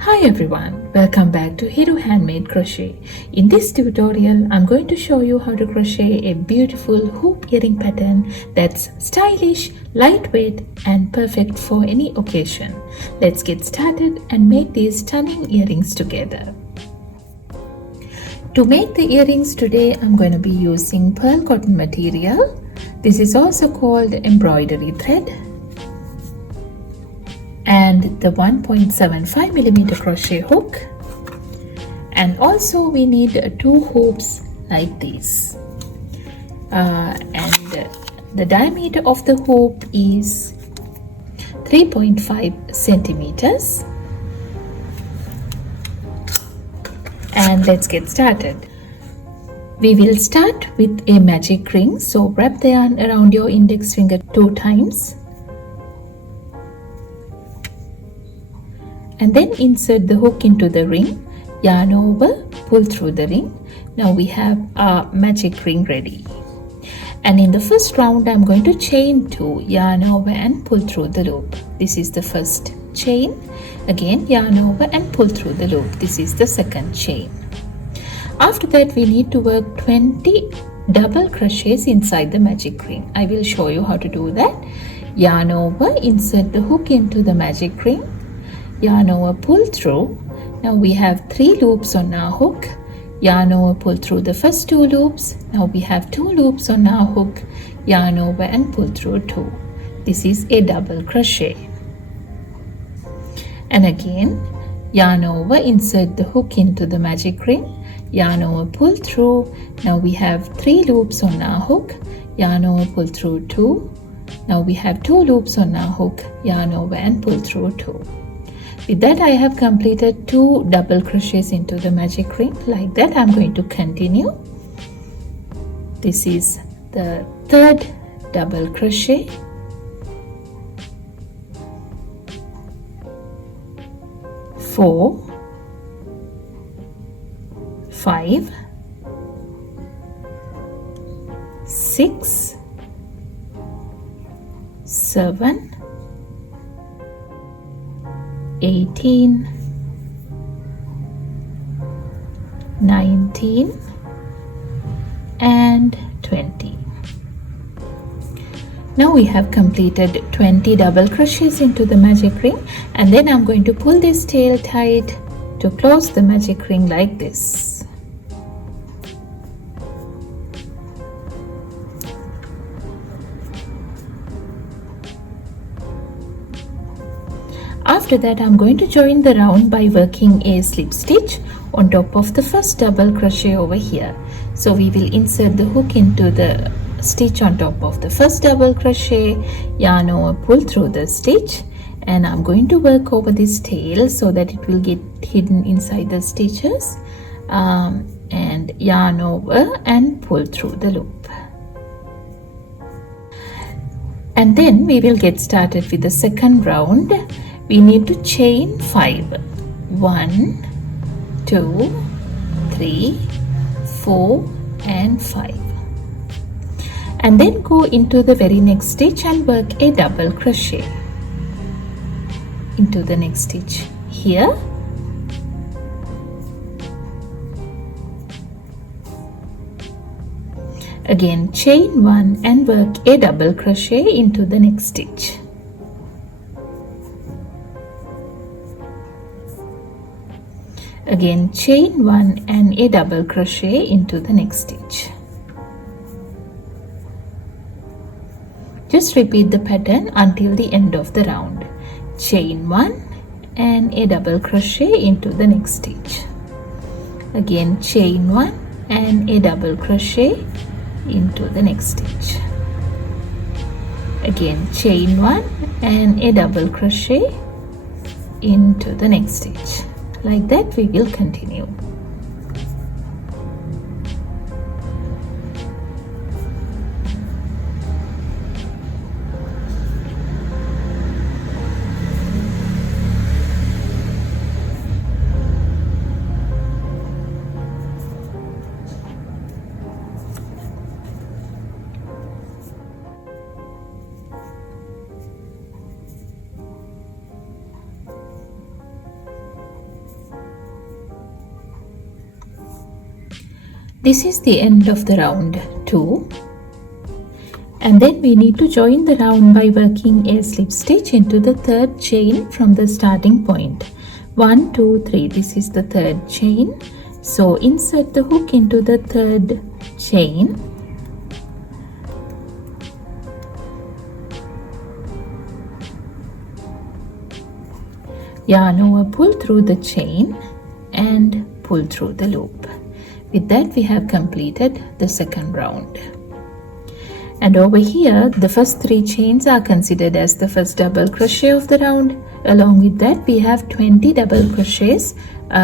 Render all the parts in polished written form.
Hi everyone, welcome back to Hero Handmade Crochet. In this tutorial, I'm going to show you how to crochet a beautiful hoop earring pattern that's stylish, lightweight, and perfect for any occasion. Let's get started and make these stunning earrings together. To make the earrings today, I'm going to be using pearl cotton material. This is also called embroidery thread, and the 1.75mm crochet hook, and also we need two hoops like this, and the diameter of the hoop is 3.5 centimeters. And let's get started. We will start with a magic ring, so wrap the yarn around your index finger 2 times. And then insert the hook into the ring, yarn over, pull through the ring. Now we have our magic ring ready. And in the first round, I'm going to chain 2, yarn over and pull through the loop. This is the first chain. Again, yarn over and pull through the loop. This is the second chain. After that, we need to work 20 double crochets inside the magic ring. I will show you how to do that. Yarn over, insert the hook into the magic ring. Yarn over, pull through. Now we have 3 loops on our hook. Yarn over, pull through the first 2 loops. Now we have 2 loops on our hook. Yarn over and pull through 2. This is a double crochet. And again, yarn over, insert the hook into the magic ring. Yarn over, pull through. Now we have 3 loops on our hook. Yarn over, pull through 2. Now we have 2 loops on our hook. Yarn over and pull through 2. With that, I have completed 2 double crochets into the magic ring. Like that, I'm going to continue. This is the 3rd double crochet. 4, 5, 6, 7, 18, 19, and 20. Now we have completed 20 double crochets into the magic ring, and then I'm going to pull this tail tight to close the magic ring like this. After that, I'm going to join the round by working a slip stitch on top of the first double crochet over here. So we will insert the hook into the stitch on top of the first double crochet, yarn over, pull through the stitch, and I'm going to work over this tail so that it will get hidden inside the stitches, and yarn over and pull through the loop. And then we will get started with the second round. We need to chain 5. 1, 2, 3, 4, and 5. And then go into the very next stitch and work a double crochet into the next stitch here. Again, chain 1 and work a double crochet into the next stitch. Again, chain 1 and a double crochet into the next stitch. Just repeat the pattern until the end of the round. Chain 1 and a double crochet into the next stitch. Again, chain 1 and a double crochet into the next stitch. Again, chain 1 and a double crochet into the next stitch. Like that, we will continue. This is the end of the round 2, and then we need to join the round by working a slip stitch into the third chain from the starting point. 1 2 3, this is the third chain. So insert the hook into the third chain, yarn over, pull through the chain and pull through the loop. With that, we have completed the second round. And over here, the first 3 chains are considered as the first double crochet of the round. Along with that, we have 20 double crochets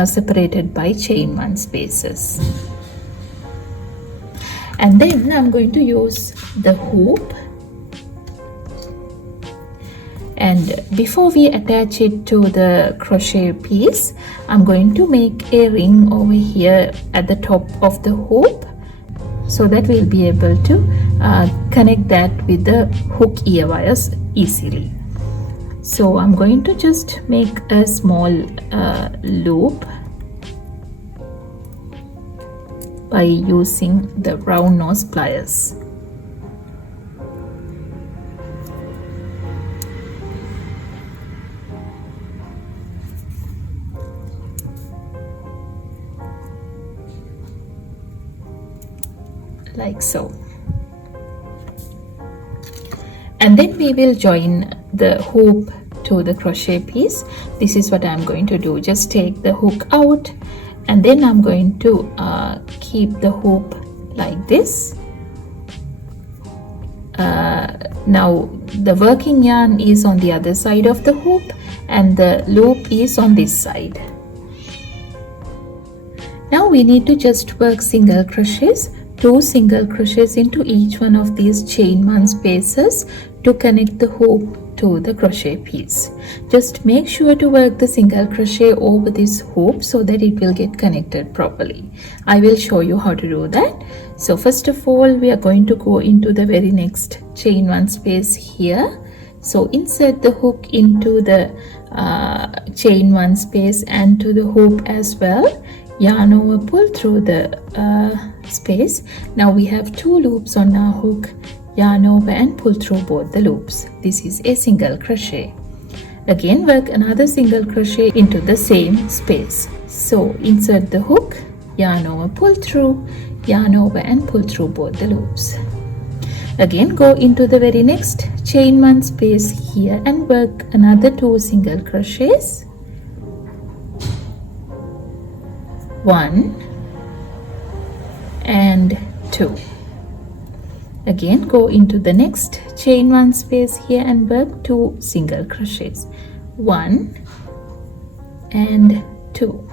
separated by chain 1 spaces. And then I'm going to use the hoop, and before we attach it to the crochet piece, I'm going to make a ring over here at the top of the hoop, so that we'll be able to connect that with the hook ear wires easily. So I'm going to just make a small loop by using the round nose pliers. Like so. And then we will join the hoop to the crochet piece. This is what I'm going to do. Just take the hook out, and then I'm going to keep the hoop like this. Now the working yarn is on the other side of the hoop and the loop is on this side. Now we need to just work single crochets, 2 single crochets into each one of these chain 1 spaces to connect the hoop to the crochet piece. Just make sure to work the single crochet over this hoop so that it will get connected properly. I will show you how to do that. So first of all, we are going to go into the very next chain 1 space here. So insert the hook into the chain 1 space and to the hoop as well. Yarn over, pull through the space. Now we have 2 loops on our hook. Yarn over and pull through both the loops. This is a single crochet. Again, work another single crochet into the same space. So insert the hook, yarn over, pull through, yarn over and pull through both the loops. Again, go into the very next chain 1 space here and work another 2 single crochets. 1 and 2. Again, go into the next chain 1 space here and work 2 single crochets. 1 and 2.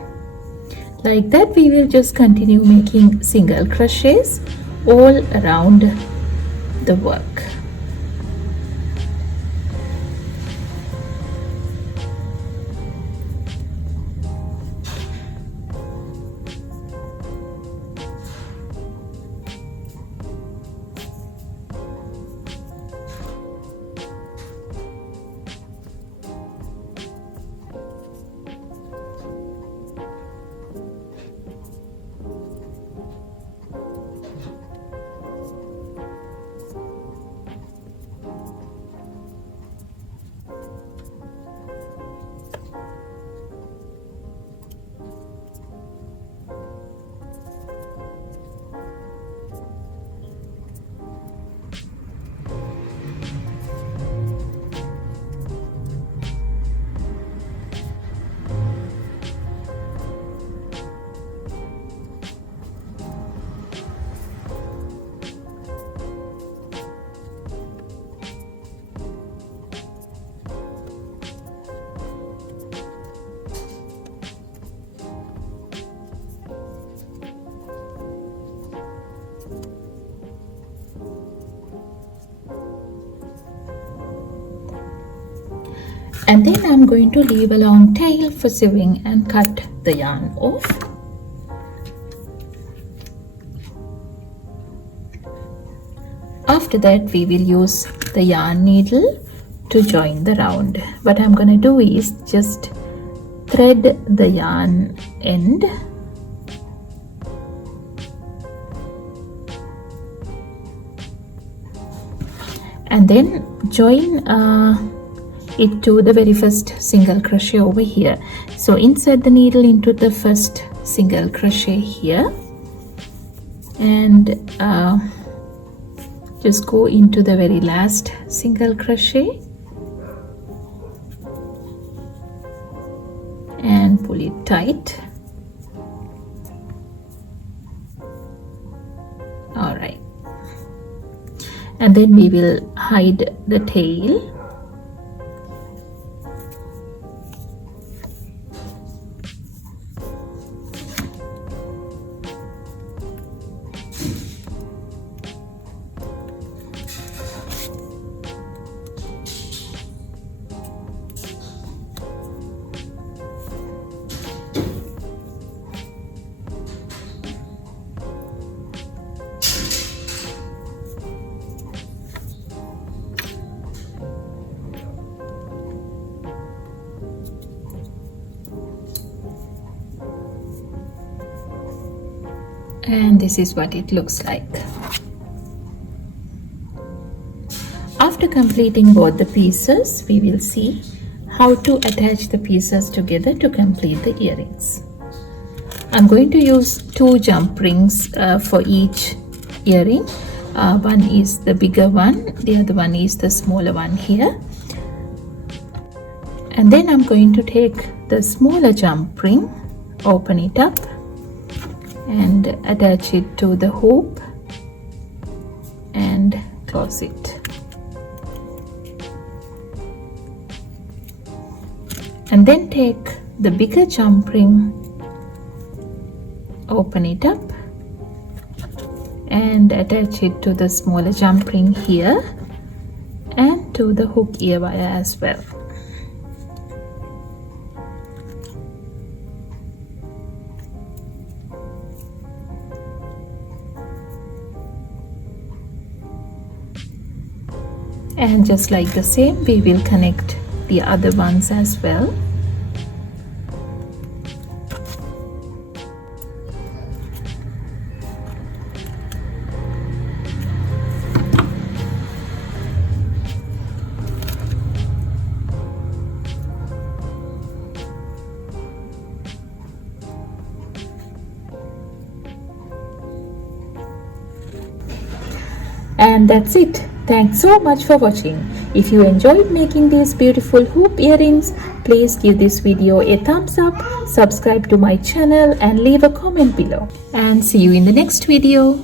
Like that, we will just continue making single crochets all around the work. And then I'm going to leave a long tail for sewing and cut the yarn off. After that, we will use the yarn needle to join the round. What I'm going to do is just thread the yarn end and then join it to the very first single crochet over here. So insert the needle into the first single crochet here, and just go into the very last single crochet and pull it tight. All right, and then we will hide the tail. And this is what it looks like. After completing both the pieces, we will see how to attach the pieces together to complete the earrings. I'm going to use 2 jump rings for each earring. One is the bigger one, the other one is the smaller one here. And then I'm going to take the smaller jump ring, open it up, and attach it to the hoop and close it. And then take the bigger jump ring, open it up and attach it to the smaller jump ring here and to the hook ear wire as well. And just like the same, we will connect the other ones as well. And that's it. Thanks so much for watching. If you enjoyed making these beautiful hoop earrings, please give this video a thumbs up, subscribe to my channel and leave a comment below. And see you in the next video.